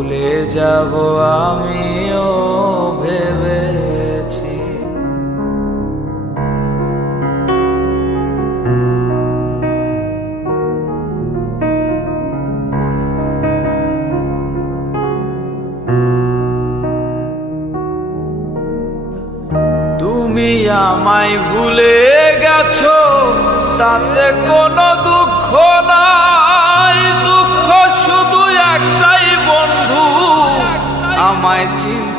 ভুলে যাব আমিও ভেবেছি তুমি আমায় ভুলে গেছো তাতে কোনো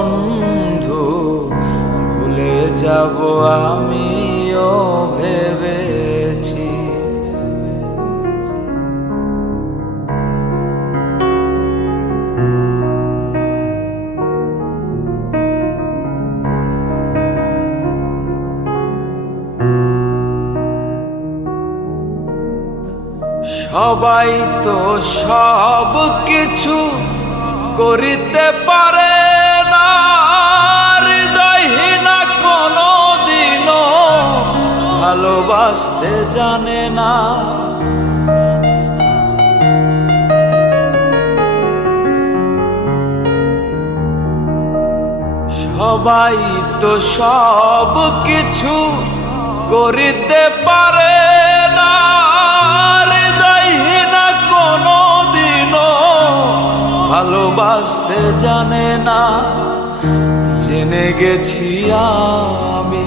বন্ধু ভুলে যাব আমিও ভেবেছি সবাই তো সব কিছু করিতে পারে ভালোবাসতে জানে না সবাই তো সব কিছু করিতে পারে না কোনো ভালোবাসতে জানে না জেনে গেছি আমি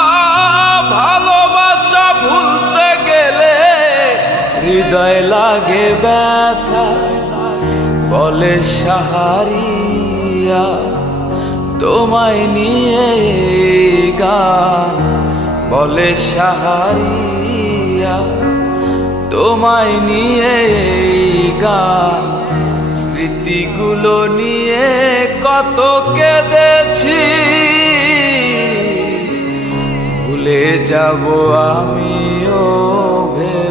হৃদয় লাগে ব্যথা বলে সাহারিয়া তোমায় নিয়ে গান বলে সাহারিয়া তোমায় নিয়ে গান স্মৃতিগুলো নিয়ে কত কেঁদেছি ভুলে যাব আমিও ভেবে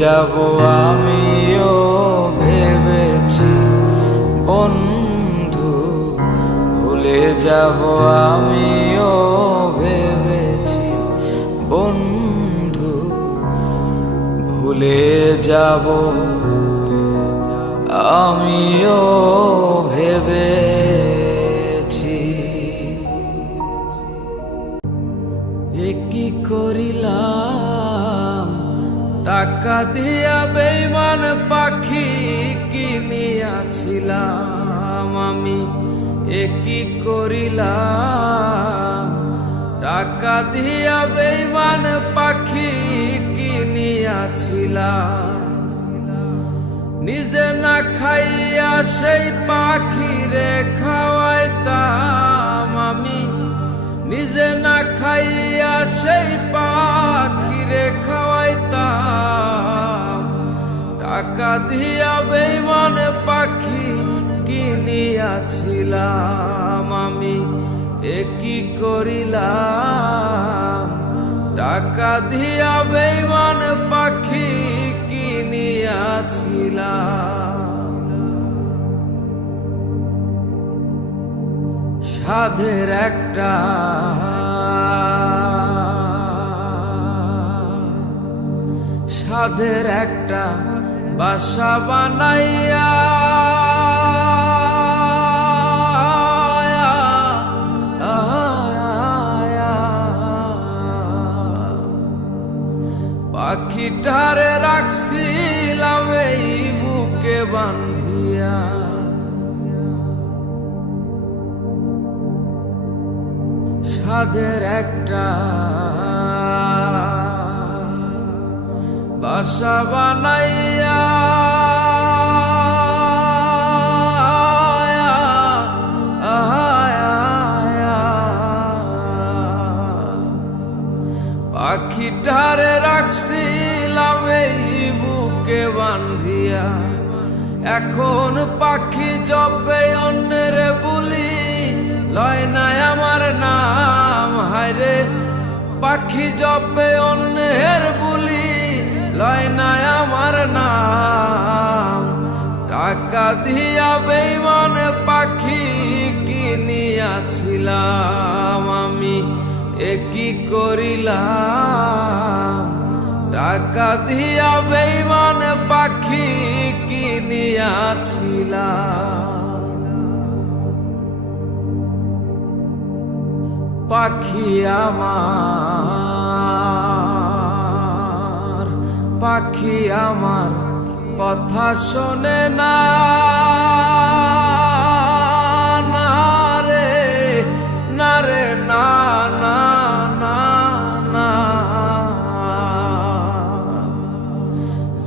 যাব আমিও ভেবেছি বন্ধু ভুলে যাব আমিও ভেবেছি বন্ধু ভুলে যাব আমিও ভেবেছি করিলা টাকা দিয়া বেইমান পাখি কিনিয়াছিলাম আমি এ কি করিলাম টাকা দিয়া বেইমান পাখি কিনিয়াছিলাম নিজে না খাইয়া সেই পাখি রে খাওয়াইতাম আমি নিজে না খাইয়া সেই পাখি রে খাওয়া পেতাম টাকা দিয়া বেইমানে পাখি কিনিয়াছিলাম আমি একই করিলাম টাকা দিয়া বেমান পাখি কিনিয়াছিলাম সাধের একটা সাধের একটা বাসা বানাইয়া পাখিটারে রাখছিলাম এই বুকে বান্ধিয়া সাধের একটা বাসা বানাইয়া পাখিটারে রাখছিলাম এই বুকে বান্ধিয়া এখন পাখি জবে অন্যের বলি লয় নাই আমার নাম হায়রে পাখি জবে অন্যের বলি লয় না আমার নাম টাকা দিয়া বেমান পাখি কিনিয়াছিলাম আমি একই করিলাম টাকা দিয়া বেমান পাখি কিনিয়াছিলাম পাখি আমার পাখি আমার কথা শোনে না রে না রে না না না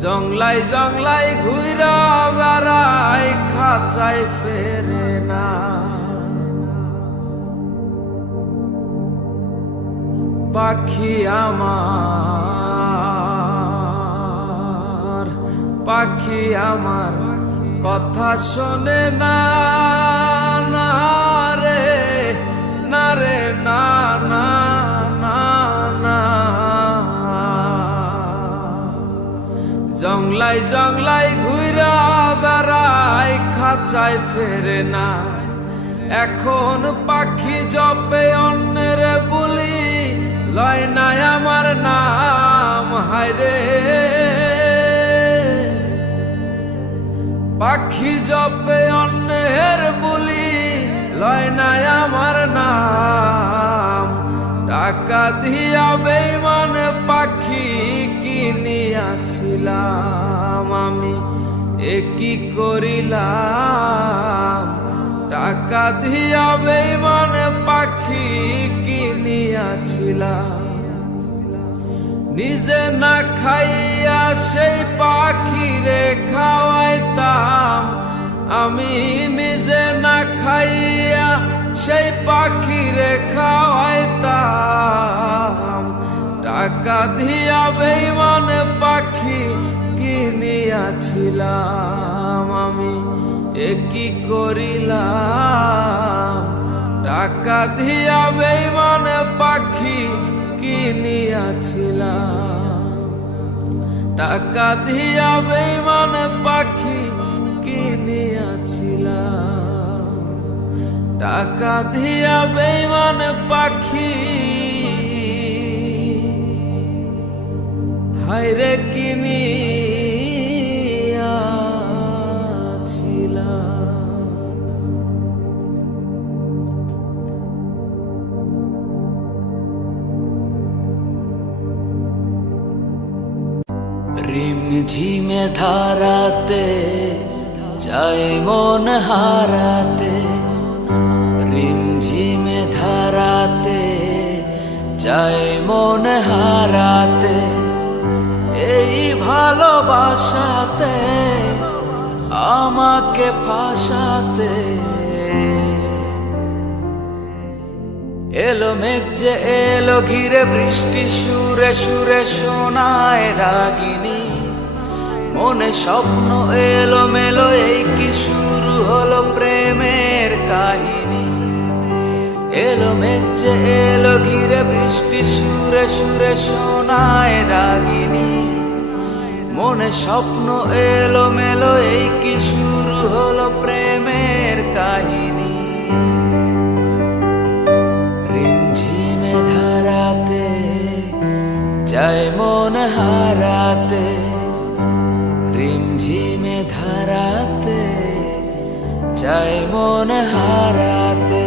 জংলাই জংলাই ঘুরা বেড়াই খাচাই ফেরে না পাখি আমার পাখি আমার কথা শোনে না রে না রে না না না জংলাই জংলাই ঘুরা বেড়াই খাঁচায় ফেরে না এখন পাখি জপে অন্যের বলি লয় নাই আমার নাম হায় রে পাখি জপে অন্যের বলি লয় নাই আমার নাম টাকা দিয়া বেইমানে পাখি কিনিয়াছিলাম আমি একই করিলাম টাকা দিয়া বেইমানে পাখি কিনিয়াছিলাম নিজে না খাইয়া সেই পাখিরে খাওয়াইতাম আমি নিজে না খাইয়া সেই পাখিরে খাওয়াইতাম টাকা দিয়া বেইমানে পাখি কিনিয়াছিলাম আমি একই করিলাম টাকা দিয়া বেইমানে পাখি কিনিয়াছিলাম টাকা দিয়া বেমান পাখি কিনিয়াছিলাম টাকা দিয়া বেমান পাখি হাইরে কিনি ঝিমে ধারাতে যাই মন হারাতে ঝিমে ধারাতে যাই মন হারাতে এই ভালোবাসাতে আমাকে ফাঁসাতে এলো মেঘ যে এলো ঘিরে বৃষ্টি সুরে সুরে সোনায় রাগিনী মনে স্বপ্ন এলো মেলো এই কি শুরু হলো প্রেমের কাহিনী এলো মেঘে এলো ঘিরে বৃষ্টি সুরে সুরে শোনায় রাগিনী মনে স্বপ্ন এলো মেলো এই কি শুরু হলো প্রেমের কাহিনী রিমঝিমে ধারাতে চায় মন হারাতে যায় মনে হারাতে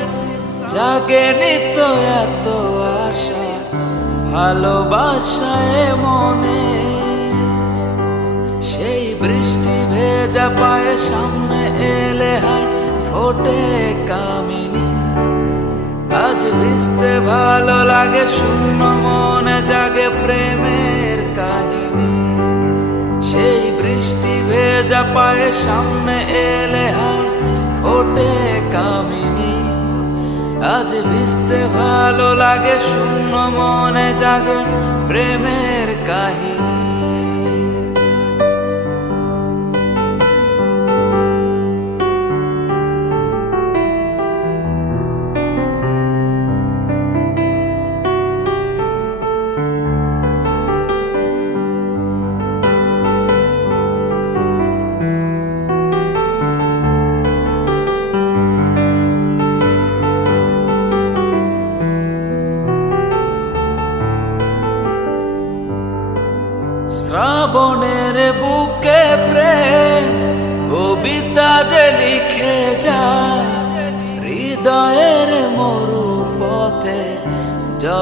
জাগে নিত এত আশা ভালোবাসায় মনে সেই বৃষ্টি ভেজা পায়ে সামনে এলে হাই ফোটে কামিনী আজ ভিজতে ভালো লাগে শূন্য মনে জাগে প্রেমের কাহিনী সেই বৃষ্টি ভেজা পায়ে সামনে এলে হাই ফোটে কামিনী আজ ভিজতে ভালো লাগে শূন্য মনে জাগে প্রেমের কাহিনী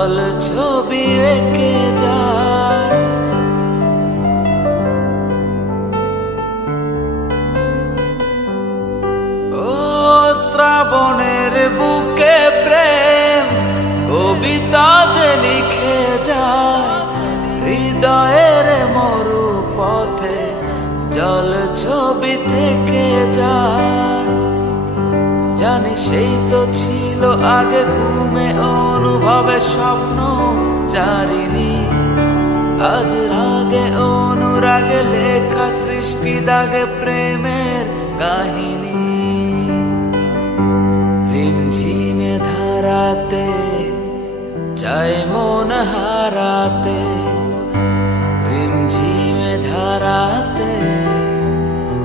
apology. স্বপ্ন চারিণী আজ রাগে অনুরাগে লেখা সৃষ্টি দাগে প্রেমের কাহিনী রিমঝিমে ধারাতে চাই মন হারাতে রিমঝিমে ধারাতে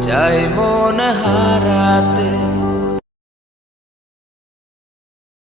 চাই মন হারাতে